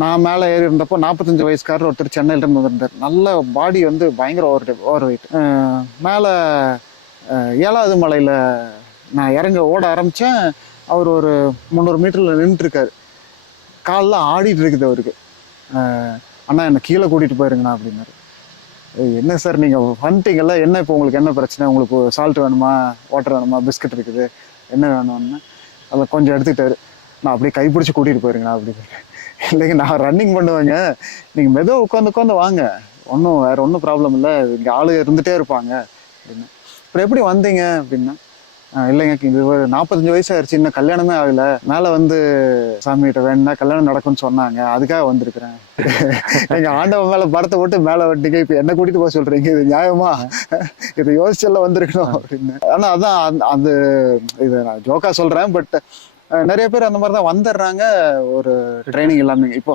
நான் மேலே ஏறி இருந்தப்போ 45 வயசுக்காரர் ஒருத்தர் சென்னையிலேருந்து வந்திருந்தார். நல்ல பாடி வந்து பயங்கர ஓவர் வெயிட். மேலே 7வது மலையில் நான் இறங்க ஓட ஆரம்பித்தேன். அவர் ஒரு 300 மீட்டரில் நின்றுட்டுருக்காரு. காலெலாம் ஆடிட்டு இருக்குது அவருக்கு. அண்ணா என்னை கீழே கூட்டிகிட்டு போயிருங்கண்ணா அப்படின்னாரு. என்ன சார் நீங்கள் வந்துட்டீங்கல்ல, என்ன இப்போ உங்களுக்கு என்ன பிரச்சனை? உங்களுக்கு சால்ட் வேணுமா, வாட்டர் வேணுமா, பிஸ்கட் இருக்குது, என்ன வேணும்னு அதில் கொஞ்சம் எடுத்துக்கிட்டாரு. நான் அப்படியே கைப்பிடிச்சி கூட்டிகிட்டு போயிருங்கண்ணா அப்படின்னு. இல்லைங்க, நான் ரன்னிங் பண்ணுவேங்க, நீங்கள் மெதுவாக உட்காந்து வாங்க, வேறு ஒன்றும் ப்ராப்ளம் இல்லை, இங்கே ஆளு இருந்துகிட்டே இருப்பாங்க அப்படின்னு. அப்புறம் எப்படி வந்தீங்க அப்படின்னா, இல்லைங்க இது ஒரு 45 வயசு ஆயிடுச்சு, இன்னும் கல்யாணமே ஆகலை, மேலே வந்து சாமிகிட்ட வேணும்னா கல்யாணம் நடக்கும்னு சொன்னாங்க, அதுக்காக வந்திருக்கிறேன். நீங்கள் ஆண்டவன் மேலே படத்தை போட்டு மேலே வந்தீங்க, இப்போ என்ன கூட்டிகிட்டு போக சொல்கிறீங்க, இது நியாயமா? இதை யோசிச்செல்லாம் வந்திருக்கணும் அப்படின்னு. ஆனால் அதான் அந்த இதை நான் ஜோக்கா சொல்கிறேன். பட் நிறைய பேர் அந்த மாதிரி தான் வந்துடுறாங்க, ஒரு ட்ரைனிங் இல்லாமல். இப்போ